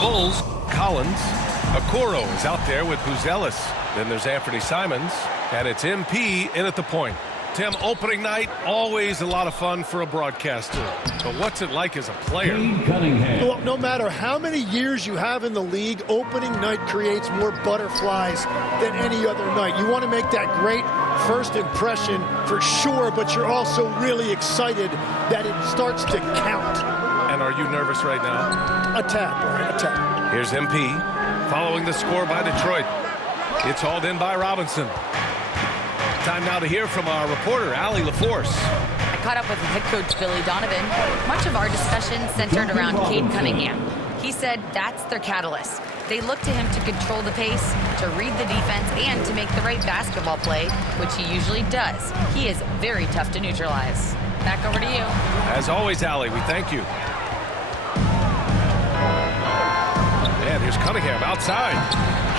Bulls, Collins. Okoro is out there with Buzelis. Then there's Anthony Simons, and it's MP in at the point. Tim, opening night, always a lot of fun for a broadcaster. But what's it like as a player? Well, no matter how many years you have in the league, opening night creates more butterflies than any other night. You want to make that great first impression for sure, but you're also really excited that it starts to count. And are you nervous right now? A tad, Brian, a tad. Here's MP, following the score by Detroit. It's hauled in by Robinson. Time now to hear from our reporter, Allie LaForce. I caught up with head coach Billy Donovan. Much of our discussion centered around Cade Cunningham. He said that's their catalyst. They look to him to control the pace, to read the defense, and to make the right basketball play, which he usually does. He is very tough to neutralize. Back over to you. As always, Allie, we thank you. And here's Cunningham outside.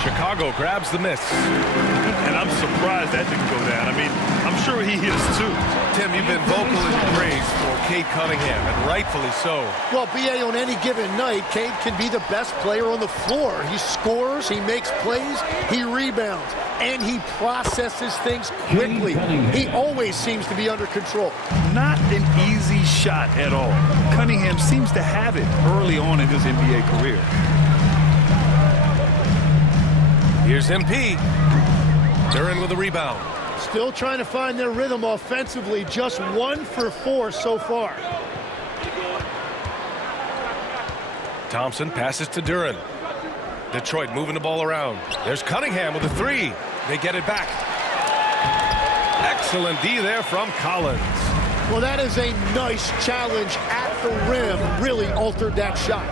Chicago grabs the miss. And I'm surprised that didn't go down. I mean, I'm sure he is too. Tim, you've been vocal in your praise for Cade Cunningham, and rightfully so. Well, BA, on any given night, Cade can be the best player on the floor. He scores, he makes plays, he rebounds, and he processes things quickly. He always seems to be under control. Not an easy shot at all. Cunningham seems to have it early on in his NBA career. Here's MP. Duren with a rebound. Still trying to find their rhythm offensively. Just 1 for 4 so far. Thompson passes to Duren. Detroit moving the ball around. There's Cunningham with a 3. They get it back. Excellent D there from Collins. Well, that is a nice challenge at the rim. Really altered that shot.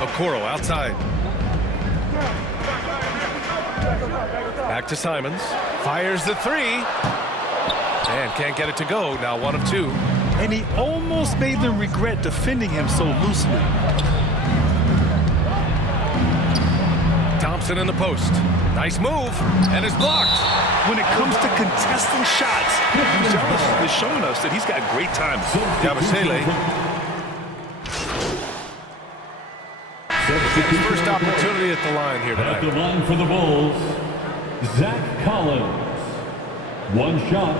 Okoro outside. Back to Simons. Fires the 3. And can't get it to go. Now 1 of 2. And he almost made them regret defending him so loosely. Thompson in the post. Nice move. And it's blocked. When it comes to contesting shots, Buzelis is showing us that he's got great timing. Yabusele. First opportunity at the line here tonight. At the line for the Bulls, Zach Collins. 1 shot.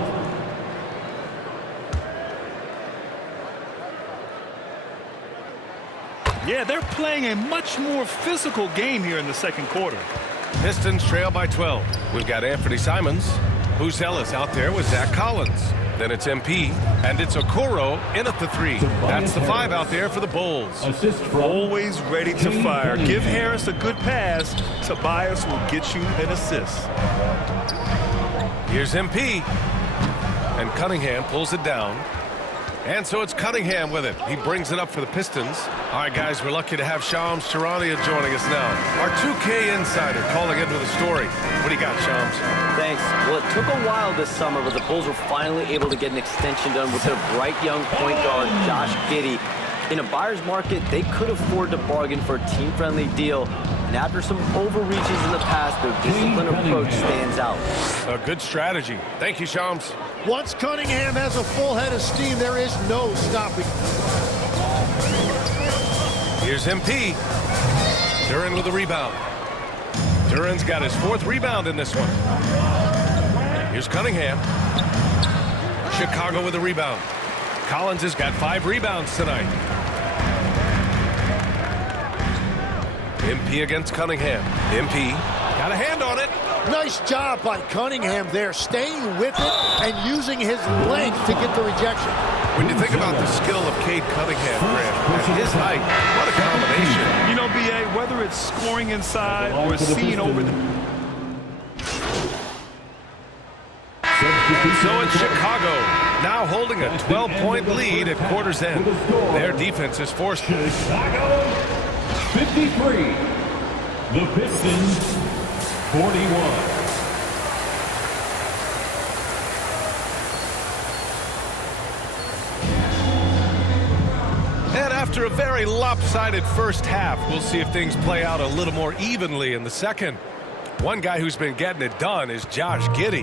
Yeah, they're playing a much more physical game here in the second quarter. Pistons trail by 12. We've got Anthony Simons. Buzelis out there with Zach Collins. Then it's MP, and it's Okoro in at the 3. That's the 5 out there for the Bulls. Always ready to fire. Give Harris a good pass. Tobias will get you an assist. Here's MP. And Cunningham pulls it down. And so it's Cunningham with it. He brings it up for the Pistons. All right, guys, we're lucky to have Shams Charania joining us now. Our 2K insider calling in with a story. What do you got, Shams? Thanks. Well, it took a while this summer, but the Bulls were finally able to get an extension done with their bright young point guard, Josh Giddey. In a buyer's market, they could afford to bargain for a team-friendly deal. And after some overreaches in the past, their disciplined approach stands out. A good strategy. Thank you, Shams. Once Cunningham has a full head of steam, there is no stopping. Here's MP. Duren with a rebound. Duren's got his 4th rebound in this one. Here's Cunningham. Chicago with a rebound. Collins has got 5 rebounds tonight. MP against Cunningham. MP got a hand on it. Nice job by Cunningham there, staying with it and using his length to get the rejection. When you think about the skill of Cade Cunningham, Grant, at his height, what a combination. You know, B.A., whether it's scoring inside or seeing over the... So it's Chicago, now holding a 12-point lead at quarter's end. Their defense is forced. Chicago, 53. The Pistons, 41. And after a very lopsided first half, we'll see if things play out a little more evenly in the second. One guy who's been getting it done is Josh Giddey.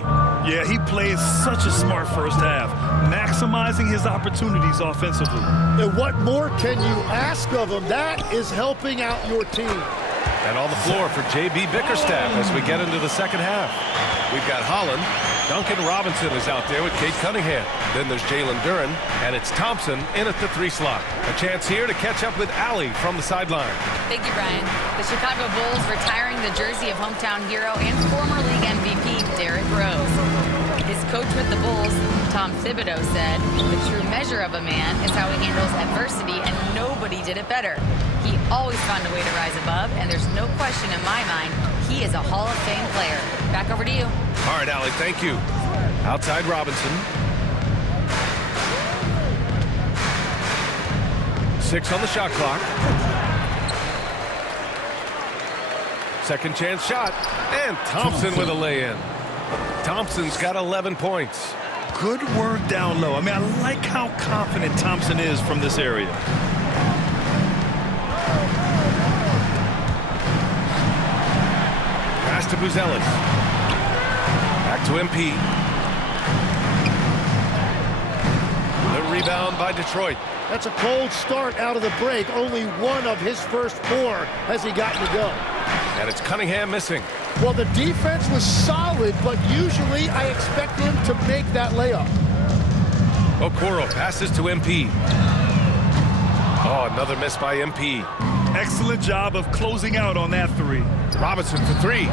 Yeah, he played such a smart first half. maximizing his opportunities offensively. And what more can you ask of him? That is helping out your team. And on the floor for J.B. Bickerstaff as we get into the second half. We've got Holland. Duncan Robinson is out there with Cade Cunningham. Then there's Jalen Duren, and it's Thompson in at the 3 slot. A chance here to catch up with Allie from the sideline. Thank you, Brian. The Chicago Bulls retiring the jersey of hometown hero and former league MVP Derrick Rose. His coach with the Bulls, Tom Thibodeau, said, "The true measure of a man is how he handles adversity, and nobody did it better. He always found a way to rise above, and there's no question in my mind he is a Hall of Fame player." Back over to you. All right, Allie, thank you. Outside Robinson. 6 on the shot clock. Second chance shot. And Thompson with a lay-in. Thompson's got 11 points. Good work down low. I mean, I like how confident Thompson is from this area. Pass to Buzelis. Back to MP. The rebound by Detroit. That's a cold start out of the break. Only one of his first 4 has he gotten to go. And it's Cunningham missing. Well, the defense was solid, but usually I expect him to make that layup. Okoro passes to MP. Oh, another miss by MP. Excellent job of closing out on that 3. Robinson for 3.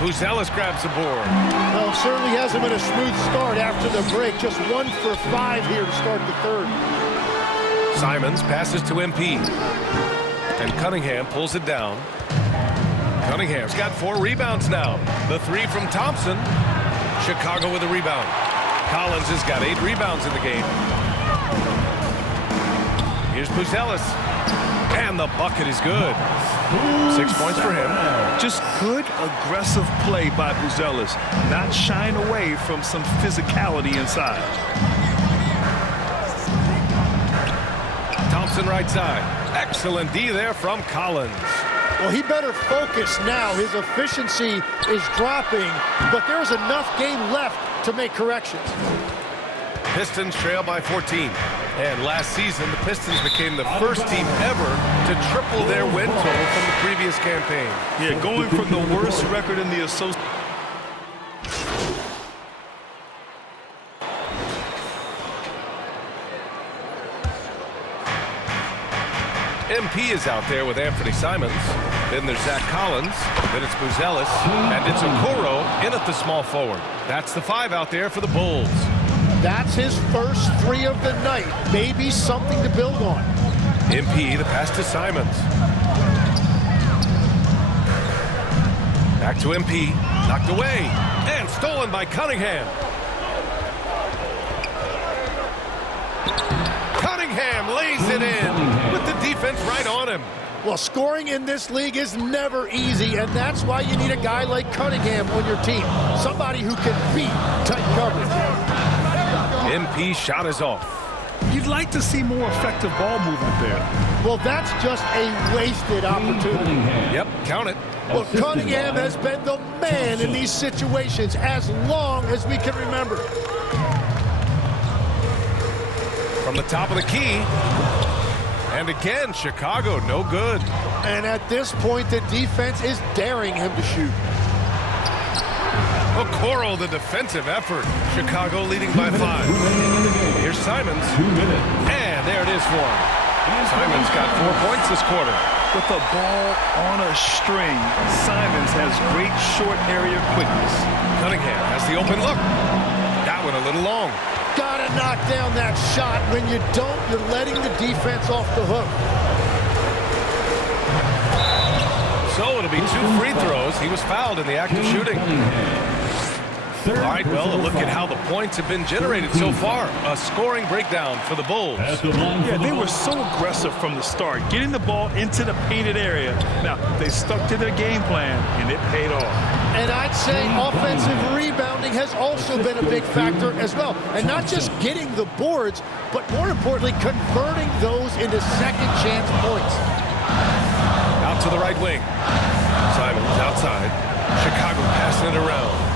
Buzelis grabs the board. Well, it certainly hasn't been a smooth start after the break. Just 1 for 5 here to start the third. Simons passes to MP. And Cunningham pulls it down. Cunningham's got 4 rebounds now. The 3 from Thompson. Chicago with a rebound. Collins has got 8 rebounds in the game. Here's Buzelis. And the bucket is good. 6 points for him. Just good, aggressive play by Buzelis. Not shying away from some physicality inside. Thompson right side. Excellent D there from Collins. Well, he better focus now. His efficiency is dropping, but there's enough game left to make corrections. Pistons trail by 14. And last season, the Pistons became the first team ever to triple their win total from the previous campaign. Yeah, going from the worst record in the association. MP is out there with Anthony Simons. Then there's Zach Collins. Then it's Buzelis. And it's Okoro in at the small forward. That's the 5 out there for the Bulls. That's his first 3 of the night. Maybe something to build on. MP, the pass to Simons. Back to MP. Knocked away. And stolen by Cunningham. Cunningham lays it in with the defense right on him. Well, scoring in this league is never easy, and that's why you need a guy like Cunningham on your team. Somebody who can beat tight coverage. MP shot is off. You'd like to see more effective ball movement there. Well, that's just a wasted opportunity. Yep, count it. Well, Cunningham has been the man in these situations as long as we can remember. From the top of the key. And again, Chicago, no good. And at this point, the defense is daring him to shoot. Okoro, the defensive effort. Chicago leading by 5. Here's Simons. 2 minutes. And there it is for him. Simons got 4 points this quarter. With the ball on a string, Simons has great short area quickness. Cunningham has the open look. That one a little long. Gotta knock down that shot. When you don't, you're letting the defense off the hook. So it'll be 2 free throws. He was fouled in the act of shooting. All right, well, a look at how the points have been generated so far. A scoring breakdown for the Bulls. Yeah, they were so aggressive from the start, getting the ball into the painted area. Now, they stuck to their game plan, and it paid off. And I'd say offensive rebounding has also been a big factor as well. And not just getting the boards, but more importantly, converting those into second chance points. Out to the right wing. Simons outside. Chicago passing it around.